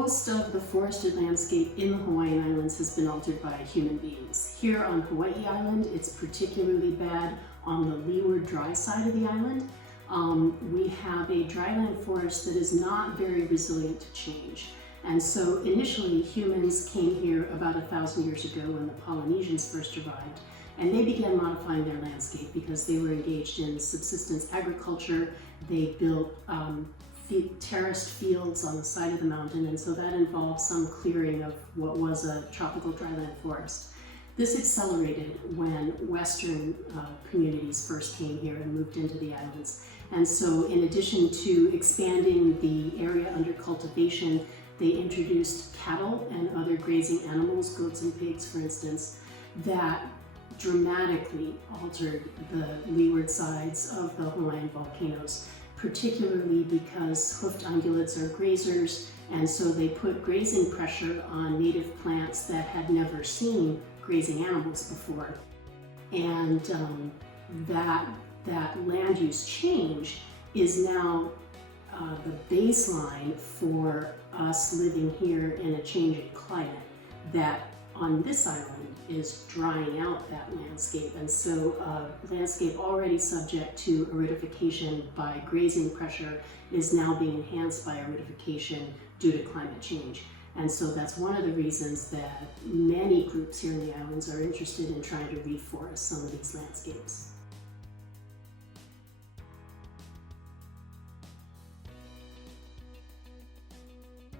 Most of the forested landscape in the Hawaiian Islands has been altered by human beings. Here on Hawaii Island, it's particularly bad on the leeward dry side of the island. We have a dryland forest that is not very resilient to change. And so initially humans came here about 1,000 years ago when the Polynesians first arrived, and they began modifying their landscape because they were engaged in subsistence agriculture. They built terraced fields on the side of the mountain, and so that involved some clearing of what was a tropical dryland forest. This accelerated when Western communities first came here and moved into the islands. And so in addition to expanding the area under cultivation, they introduced cattle and other grazing animals, goats and pigs for instance, that dramatically altered the leeward sides of the Hawaiian volcanoes, particularly because hoofed ungulates are grazers, and so they put grazing pressure on native plants that had never seen grazing animals before. And that land use change is now the baseline for us living here in a changing climate that on this island is drying out that landscape. And so landscape already subject to aridification by grazing pressure is now being enhanced by aridification due to climate change. And so that's one of the reasons that many groups here in the islands are interested in trying to reforest some of these landscapes.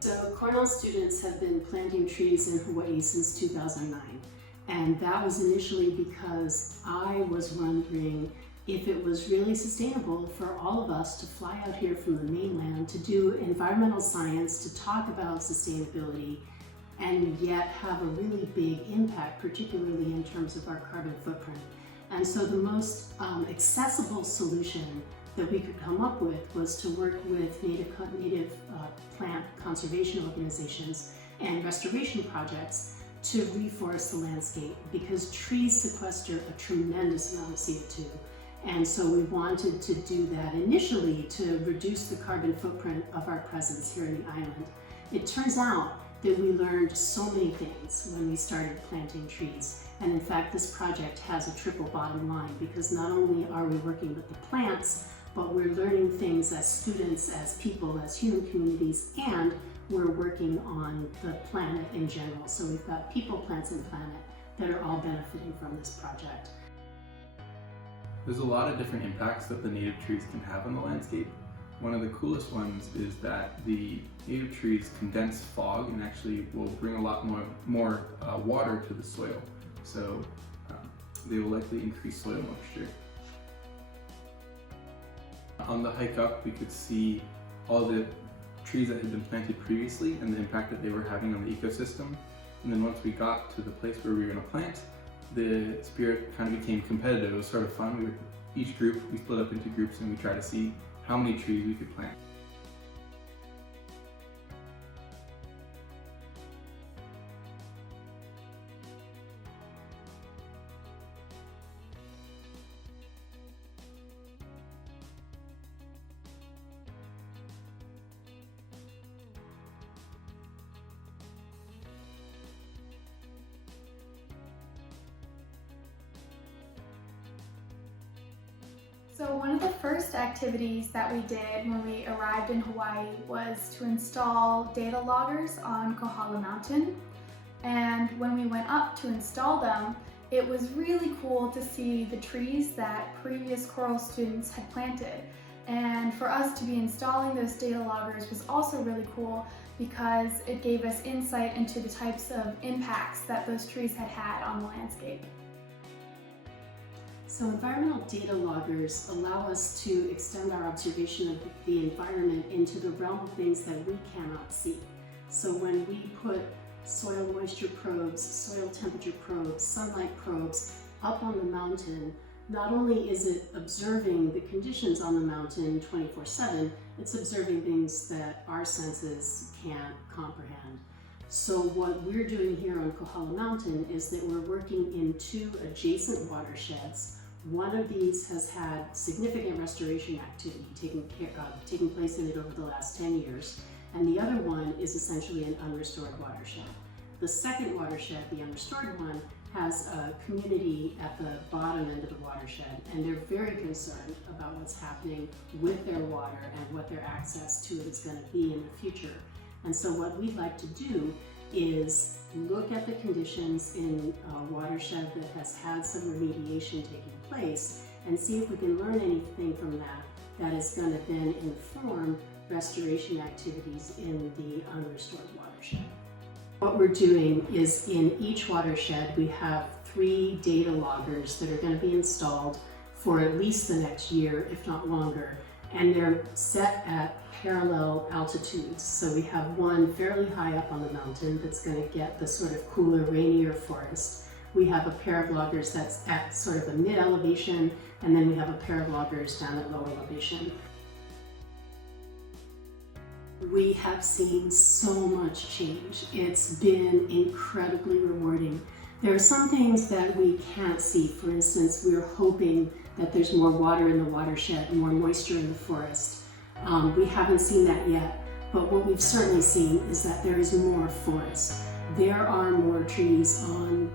So Cornell students have been planting trees in Hawaii since 2009. And that was initially because I was wondering if it was really sustainable for all of us to fly out here from the mainland to do environmental science, to talk about sustainability, and yet have a really big impact, particularly in terms of our carbon footprint. And so the most accessible solution that we could come up with was to work with native plant conservation organizations and restoration projects to reforest the landscape, because trees sequester a tremendous amount of CO2. And so we wanted to do that initially to reduce the carbon footprint of our presence here in the island. It turns out that we learned so many things when we started planting trees. And in fact, this project has a triple bottom line, because not only are we working with the plants, but we're learning things as students, as people, as human communities, and we're working on the planet in general. So we've got people, plants, and planet that are all benefiting from this project. There's a lot of different impacts that the native trees can have on the landscape. One of the coolest ones is that the native trees condense fog and actually will bring a lot more water to the soil. So they will likely increase soil moisture. On the hike up, we could see all the trees that had been planted previously and the impact that they were having on the ecosystem. And then once we got to the place where we were going to plant, the spirit kind of became competitive. It was sort of fun. Each group, we split up into groups and we tried to see how many trees we could plant. So one of the first activities that we did when we arrived in Hawaii was to install data loggers on Kohala Mountain. And when we went up to install them, it was really cool to see the trees that previous Coral students had planted. And for us to be installing those data loggers was also really cool because it gave us insight into the types of impacts that those trees had had on the landscape. So environmental data loggers allow us to extend our observation of the environment into the realm of things that we cannot see. So when we put soil moisture probes, soil temperature probes, sunlight probes up on the mountain, not only is it observing the conditions on the mountain 24/7, it's observing things that our senses can't comprehend. So what we're doing here on Kohala Mountain is that we're working in two adjacent watersheds. One of these has had significant restoration activity taking place in it over the last 10 years. and the other one is essentially an unrestored watershed. The second watershed, the unrestored one, has a community at the bottom end of the watershed, and they're very concerned about what's happening with their water and what their access to it is going to be in the future. And so what we'd like to do is look at the conditions in a watershed that has had some remediation taking place and see if we can learn anything from that is going to then inform restoration activities in the unrestored watershed. What we're doing is in each watershed we have 3 data loggers that are going to be installed for at least the next year, if not longer, and they're set at parallel altitudes. So we have one fairly high up on the mountain that's going to get the sort of cooler, rainier forest. We have a pair of loggers that's at sort of a mid-elevation, and then we have a pair of loggers down at low elevation. We have seen so much change. It's been incredibly rewarding. There are some things that we can't see. For instance, we're hoping that there's more water in the watershed, more moisture in the forest. We haven't seen that yet, but what we've certainly seen is that there is more forest. There are more trees on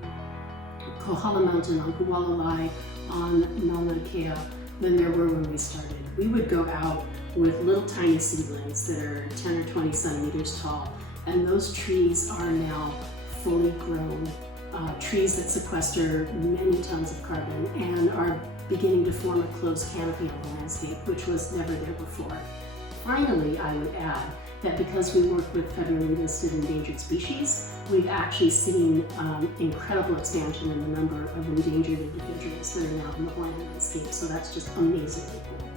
Kohala Mountain, on Hualalai, on Mauna Kea than there were when we started. We would go out with little tiny seedlings that are 10 or 20 centimeters tall, and those trees are now fully grown. Trees that sequester many tons of carbon and are beginning to form a closed canopy on the landscape, which was never there before. Finally, I would add that because we work with federally listed endangered species, we've actually seen incredible expansion in the number of endangered individuals that are now in the Hawaiian landscape, so that's just amazingly cool.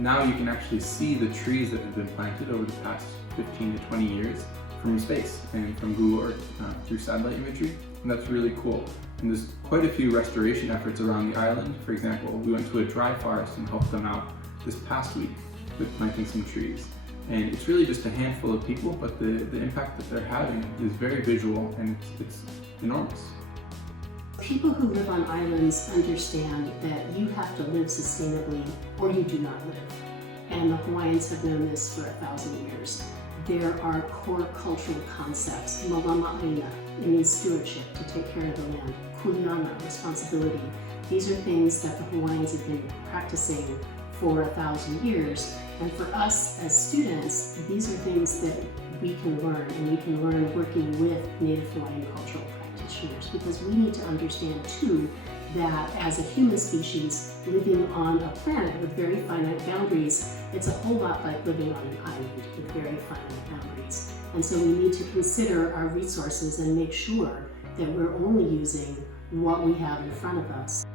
Now you can actually see the trees that have been planted over the past 15 to 20 years from space and from Google Earth through satellite imagery, and that's really cool. And there's quite a few restoration efforts around the island. For example, we went to a dry forest and helped them out this past week with planting some trees. And it's really just a handful of people, but the impact that they're having is very visual and it's enormous. People who live on islands understand that you have to live sustainably or you do not live. And the Hawaiians have known this for 1,000 years. There are core cultural concepts. Malama'aina, it means stewardship, to take care of the land. Kuleana, responsibility. These are things that the Hawaiians have been practicing for 1,000 years. And for us as students, these are things that we can learn, and we can learn working with Native Hawaiian cultural practitioners, because we need to understand too that as a human species living on a planet with very finite boundaries, it's a whole lot like living on an island with very finite boundaries. And so we need to consider our resources and make sure that we're only using what we have in front of us.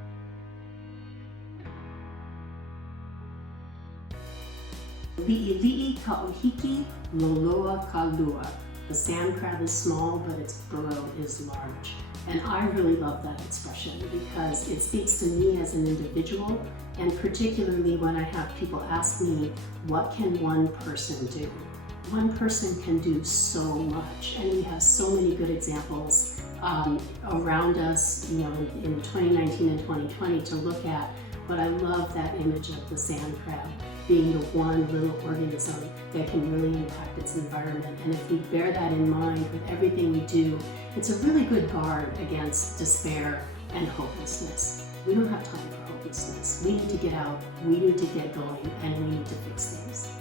Li'ili'i ka'ohiki loloa ka lua. The sand crab is small, but its burrow is large. And I really love that expression because it speaks to me as an individual, and particularly when I have people ask me, what can one person do? One person can do so much, and we have so many good examples around us, you know, in 2019 and 2020 to look at. But I love that image of the sand crab being the one little organism that can really impact its environment. And if we bear that in mind with everything we do, it's a really good guard against despair and hopelessness. We don't have time for hopelessness. We need to get out, we need to get going, and we need to fix things.